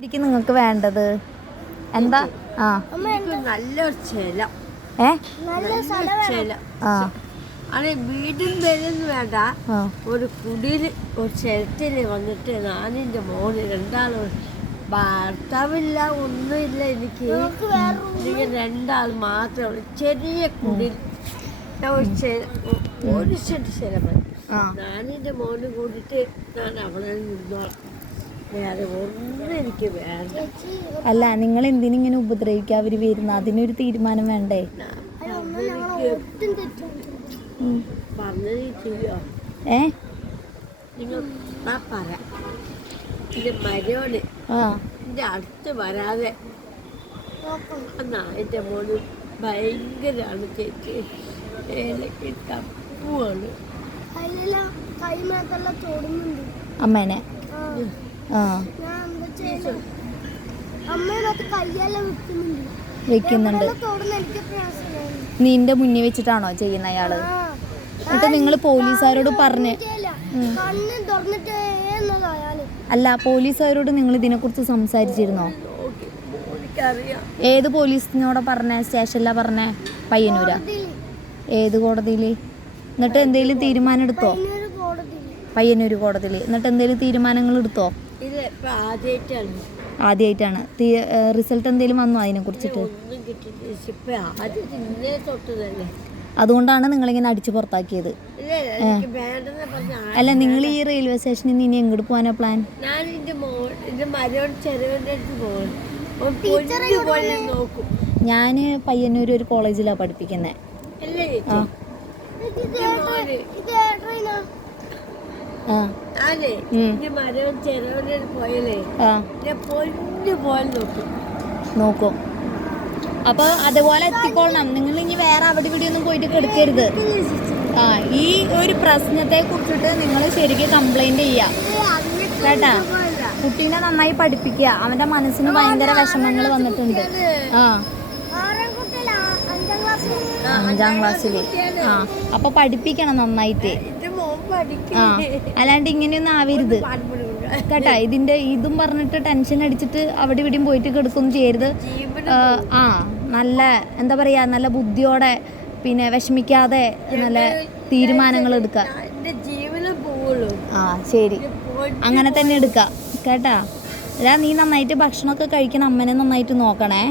ശരിക്കും നിങ്ങൾക്ക് വേണ്ടത് എന്താ? നല്ലൊരു ചെലം വീടും പേരൊന്നും വേണ്ട. ഒരു കുടിയില് ഒരു ചെലത്തില് വന്നിട്ട് ഞാനെൻ്റെ മോന് രണ്ടാളും ഭർത്താവില്ല, ഒന്നുമില്ല. എനിക്ക് രണ്ടാൾ മാത്രമേ ചെറിയ കുടിൽ ഒരു സെറ്റ് സ്ഥലം മതി. ഞാനെൻ്റെ മോന് കൂടിയിട്ട് ഞാൻ അവിടെ നിന്നോളാം. വേറെ ഒന്നും എനിക്ക് വേണ്ട. അല്ല, നിങ്ങൾ എന്തിനിങ്ങനെ ഉപദ്രവിക്കുക? അവര് വരുന്ന അതിനൊരു തീരുമാനം വേണ്ടേ? നിങ്ങൾ പറയാം എൻ്റെ മരോന് എൻ്റെ അടുത്ത് വരാതെ എന്നാ എൻ്റെ മോന് ഭയങ്കരമാണ് ചേച്ചി. എനിക്ക് തപ്പുവാണ് അമ്മേനെ. വെക്കുന്നുണ്ട്. നിന്റെ മുന്നിൽ വെച്ചിട്ടാണോ ചെയ്യുന്ന അയാള്? എന്നിട്ട് നിങ്ങൾ പോലീസുകാരോട് പറഞ്ഞ്? അല്ല, പോലീസുകാരോട് നിങ്ങൾ ഇതിനെക്കുറിച്ച് സംസാരിച്ചിരുന്നോ? ഏത് പോലീസിനോടാ പറഞ്ഞേ? സ്റ്റേഷനിലാ പറഞ്ഞേ? പയ്യന്നൂരാ? ഏത് കോടതിയില്? എന്നിട്ട് എന്തെങ്കിലും തീരുമാനം എടുത്തോ? പയ്യന്നൂര് കോടതിയിൽ. എന്നിട്ട് എന്തെങ്കിലും തീരുമാനങ്ങൾ എടുത്തോ? ആദ്യമായിട്ടാണ്. റിസൾട്ട് എന്തെങ്കിലും വന്നോ അതിനെ കുറിച്ചിട്ട്? അതുകൊണ്ടാണ് നിങ്ങളിങ്ങനെ അടിച്ചു പുറത്താക്കിയത്? അല്ല, നിങ്ങൾ ഈ റെയിൽവേ സ്റ്റേഷനിൽ നിന്ന് ഇനി എങ്ങോട്ട് പോകാനാ പ്ലാൻ? ഞാൻ പയ്യന്നൂർ ഒരു കോളേജിലാണ് പഠിപ്പിക്കുന്നത്. നോക്കും. അപ്പൊ അതുപോലെ എത്തിക്കൊള്ളണം. നിങ്ങൾ ഇനി വേറെ അവിടെ ഇവിടെ ഒന്നും പോയിട്ട് കിടക്കരുത്. ഈ ഒരു പ്രശ്നത്തെ കുറിച്ചിട്ട് നിങ്ങൾ ശരിക്കും കംപ്ലൈന്റ് ചെയ്യാ കേട്ടാ. കുട്ടീനെ നന്നായി പഠിപ്പിക്കുക. അവന്റെ മനസ്സിന് ഭയങ്കര വിഷമങ്ങൾ വന്നിട്ടുണ്ട്. 5ാം ക്ലാസ്സില്. അപ്പൊ പഠിപ്പിക്കണം നന്നായിട്ട്. അല്ലാണ്ട് ഇങ്ങനെയൊന്നും ആവരുത് കേട്ടാ. ഇതും പറഞ്ഞിട്ട് ടെൻഷൻ അടിച്ചിട്ട് അവിടെ ഇവിടെയും പോയിട്ട് കിടക്കൊന്നും ചെയ്യരുത്. നല്ല എന്താ പറയാ, നല്ല ബുദ്ധിയോടെ, പിന്നെ വിഷമിക്കാതെ നല്ല തീരുമാനങ്ങൾ എടുക്ക. ശരി, അങ്ങനെ തന്നെ എടുക്ക കേട്ടാ. അല്ല, നീ നന്നായിട്ട് ഭക്ഷണമൊക്കെ കഴിക്കണം. അമ്മനെ നന്നായിട്ട് നോക്കണേ.